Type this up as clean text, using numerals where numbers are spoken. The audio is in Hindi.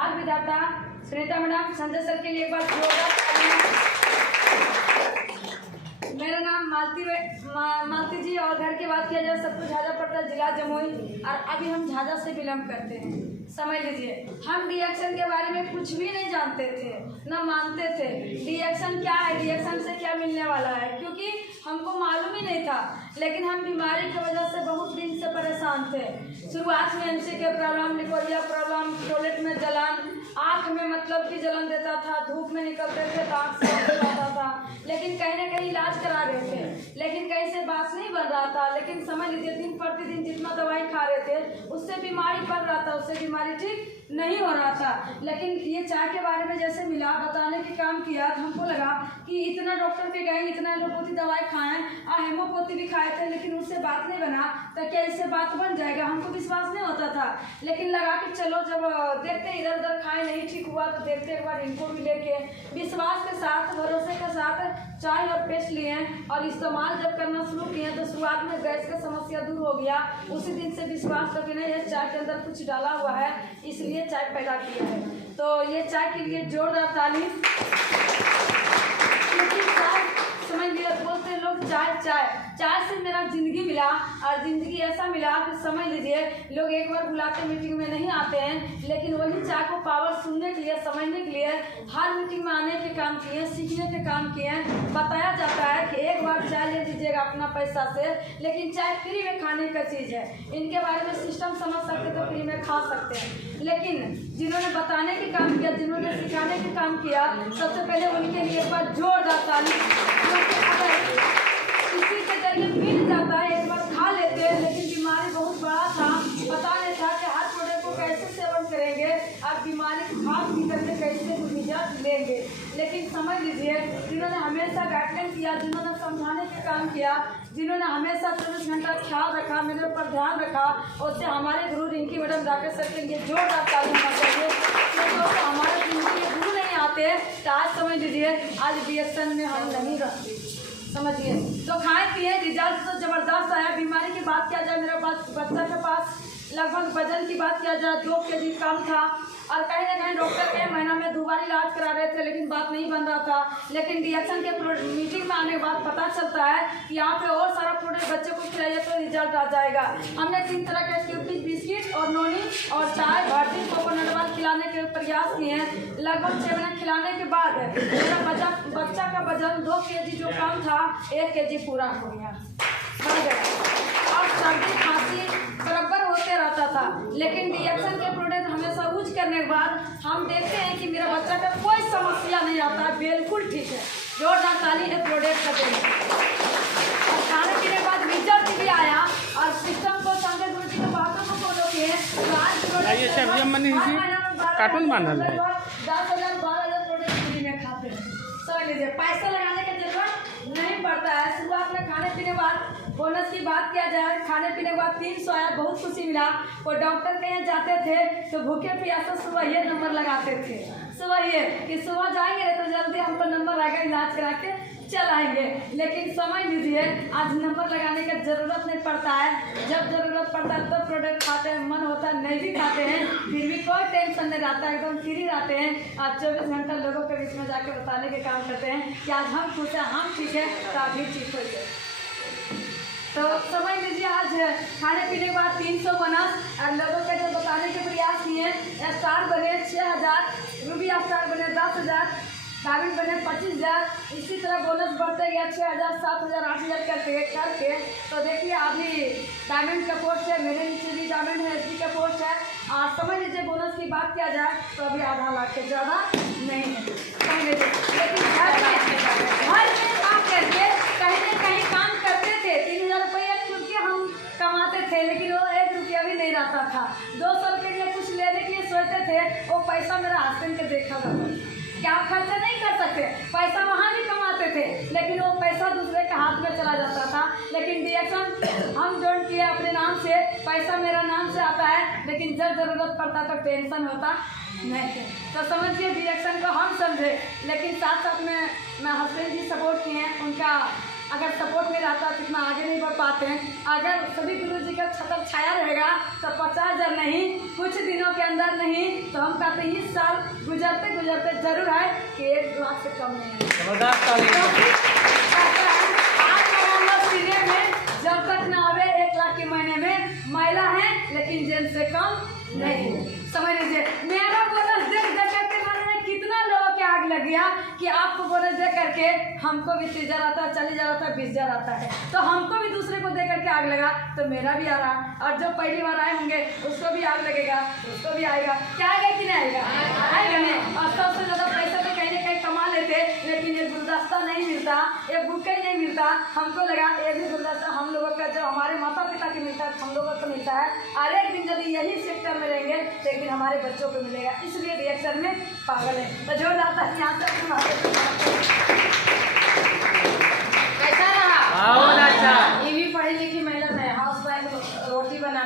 आज विधाता सुनीता मैडम संजय सर के लिए एक बार जोरदार तालियां। मेरा नाम मालती जी और घर की बात किया जाए सब कुछ झाझा पड़ता है, जिला जमुई, और अभी हम झाझा से बिलोंग करते हैं। समझ लीजिए, हम रिएक्शन के बारे में कुछ भी नहीं जानते थे, न मानते थे। रिएक्शन क्या है, रिएक्शन से क्या मिलने वाला है, क्योंकि हमको मालूम ही नहीं था। लेकिन हम बीमारी की वजह से बहुत दिन से परेशान थे। शुरुआत में एमसी के प्रॉब्लम, लिकोरिया प्रॉब्लम, टॉयलेट में जलन, आँख में मतलब कि जलन देता था, धूप में निकलते थे तो आँख से आता था। लेकिन कहीं ना कहीं इलाज करा रहे थे, लेकिन कहीं से बात नहीं बन रहा था। लेकिन समझ लीजिए, दिन प्रतिदिन जितना दवाई खा रहे थे उससे बीमारी बढ़ रहा था, उससे बीमारी ठीक नहीं हो रहा था। लेकिन ये चाय के बारे में जैसे मिला, बताने के काम किया, तो हमको लगा कि इतना डॉक्टर के गए, इतना एलोपैथी दवाई खाएं और हेमोपैथी भी खाए थे, लेकिन उससे बात नहीं बना, तो क्या इससे बात बन जाएगा? हमको विश्वास नहीं होता था। लेकिन लगा कि चलो, जब देखते इधर उधर खाए नहीं ठीक हुआ तो देखते एक बार इनको भी लेके विश्वास के साथ, भरोसे के साथ चाय और पेस्ट लिए और इस्तेमाल जब करना शुरू किए तो शुरुआत में गैस का समस्या दूर हो गया। उसी दिन से विश्वास करके नहीं, ये चाय के अंदर कुछ डाला हुआ है, इसलिए चाय पैदा किया है। तो ये चाय के लिए जोरदार ताली। समझ लिया, बोलते लोग चाय चाय चाय से मेरा जिंदगी मिला, और ज़िंदगी ऐसा मिला कि समझ लीजिए, लोग एक बार बुलाते मीटिंग में नहीं आते हैं, लेकिन वही चाय को पावर सुनने के लिए, समझने के लिए हर मीटिंग में आने के काम किए, सीखने के काम किए। बताया जाता है कि एक बार चाय ले दीजिएगा अपना पैसा से, लेकिन चाय फ्री में खाने का चीज़ है। इनके बारे में सिस्टम समझ सकते तो फ्री में खा सकते हैं, लेकिन जिन्होंने बताने के काम किया, जिन्होंने सिखाने के काम किया, सबसे पहले उनके लिए एक बार जोरदार ताली। किसी के जरिए मिल जाता है, एक बार खा लेते हैं, लेकिन बीमारी बहुत बड़ा था, पता नहीं था कि हर प्रोडक्ट को कैसे सेवन करेंगे और बीमारी खा पी करके कैसे निजात लेंगे। लेकिन समझ लीजिए, जिन्होंने हमेशा गाइडलाइन किया, जिन्होंने समझाने का काम किया, जिन्होंने हमेशा 24 घंटा ख्याल रखा, मेरे ऊपर ध्यान रखा, उससे हमारे गुरु रिंकी मैडम राकेश सर के लिए जोरदार ताली होना चाहिए। तो हमारे जिंदगी के गुरु नहीं आते तो आज समझ लीजिए, आज रिएक्शन में हम नहीं रहते। समझिए, तो खाए पिए, रिजल्ट तो ज़बरदस्त आया। बीमारी की बात किया जाए, मेरे पास बच्चा के पास लगभग वजन की बात किया जाए 2 kg कम था, और कहीं ना कहीं डॉक्टर के महीना में 2 बार इलाज करा रहे थे, लेकिन बात नहीं बन रहा था। लेकिन रिएक्शन के मीटिंग में आने के बाद पता चलता है कि यहाँ पे और सारा प्रोडक्ट बच्चे को खिलाइए तो रिजल्ट आ जाएगा। हमने 3 तरह के ट्यूबी, बिस्किट और नोनी और चाय, भर्ती, कोकोनट वाल खिलाने के प्रयास किए हैं। लगभग 6 महीने खिलाने के बाद मेरा बच्चा का वजन 2 kg जो कम था 1 kg पूरा हो गया, बढ़ गया, और सर्दी खांसी बराबर होते रहता था। लेकिन रिएक्शन के प्रोडक्ट हमेशा यूज करने के बाद हम देखते हैं कि मेरा बच्चा का कोई समस्या नहीं आता है, बिल्कुल ठीक है। जोरदार ताली है प्रोडक्ट का देने। और खाने पीने के बाद रिजल्ट भी आया, और सिस्टम को संजय गुरु जी के बातों को फॉलो किए, तो आज कार्टून बना 10,000 12,000 प्रोडक्ट फ्री में खाते हैं। समझ लीजिए, पैसा लगाने की जरूरत नहीं पड़ता है। शुरुआत में खाने पीने के बाद बोनस की बात किया जाए, खाने पीने के बाद 300 आया, बहुत खुशी मिला। वो डॉक्टर के यहाँ जाते थे तो भूखे प्यासे सुबह ये नंबर लगाते थे, सुबह ये कि सुबह जाएंगे तो जल्दी हमको नंबर आएगा, इलाज करा के चल आएंगे। लेकिन समझ लीजिए, आज नंबर लगाने का जरूरत नहीं पड़ता है। जब जरूरत पड़ता है तो प्रोडक्ट खाते हैं, मन होता है नहीं भी खाते हैं, फिर भी कोई टेंशन नहीं रहता, एकदम फ्री रहते हैं। आज 24 घंटा लोगों के बीच में जाकर बताने के काम करते हैं कि आज हम खुश हैं, हम ठीक है तो आप भी ठीक हो जाए। तो समझ लीजिए, आज खाने पीने के बाद 300 बोनस, और लोगों के जो बताने के प्रयास किए, स्टार बने 6,000, रूबी स्टार बने 10,000, डायमंड बने 25,000, इसी तरह बोनस बढ़ते गया 6,000 7,000 8,000 करके। तो देखिए, अभी डायमंड का पोस्ट है, मेरे नीचे भी डायमंड है, एसडी का पोस्ट है। और समझ लीजिए, बोनस की बात किया जाए तो अभी आधा लाख से ज़्यादा नहीं है, समझ लीजिए। लेकिन घर में काम करके कहीं ना कहीं काम करते थे, 3,000 रुपये क्योंकि हम कमाते थे, लेकिन वो 1 रुपया भी नहीं रहता था। 2 साल के लिए कुछ लेने के लिए सोचते थे, वो पैसा मेरा हस्बैंड के देखा जाता था। क्या आप खर्चा नहीं कर सकते, पैसा वहाँ भी कमाते थे, लेकिन वो पैसा दूसरे के हाथ में चला जाता था। लेकिन रिएक्शन हम ज्वाइन किए अपने नाम से, पैसा मेरा नाम से आता है, लेकिन जब जरूरत पड़ता तो टेंशन होता नहीं थे। तो समझिए, रिएक्शन को हम समझे, लेकिन साथ साथ में हस्बैंड जी सपोर्ट किए हैं, उनका अगर सपोर्ट नहीं रहता तो इतना आगे नहीं बढ़ पाते हैं। अगर सभी गुरु जी का छतर छाया रहेगा तो 50,000 नहीं, कुछ दिनों के अंदर नहीं तो हम कहते हैं इस साल गुजरते गुजरते जरूर है कि 1 लाख से कम नहीं है। सीने में जब तक ना आवे 1 लाख के महीने में महिला है लेकिन जेल से कम नहीं। समझ लीजिए मेरा बोनस देख देख करके मैंने कितना लोगों के आग लग गया कि आपको बोनस दे करके हमको भी 30,000 आता है, 40,000 आता है, 20,000 आता है, तो हमको भी दूसरे को दे करके आग लगा तो मेरा भी आ रहा। और जो पहली बार आए होंगे उसको भी आग लगेगा, उसको भी आएगा। क्या आएगा कि नहीं आएगा? आएगा नहीं। और सबसे ज़्यादा पैसा तो कहीं ना कहीं कमा लेते लेकिन ये गुलदस्ता नहीं मिलता, ये बुके नहीं मिलता। हमको लगा ये भी गुलदस्ता हम लोगों का जो हमारे माता पिता के मिलता है हम लोगों को मिलता है, और एक दिन यदि यही सेक्टर में रहेंगे तो एक दिन हमारे बच्चों को मिलेगा। इसलिए रिएक्शन में पागल है। तो जो जाता है यहाँ तक कैसा रहा?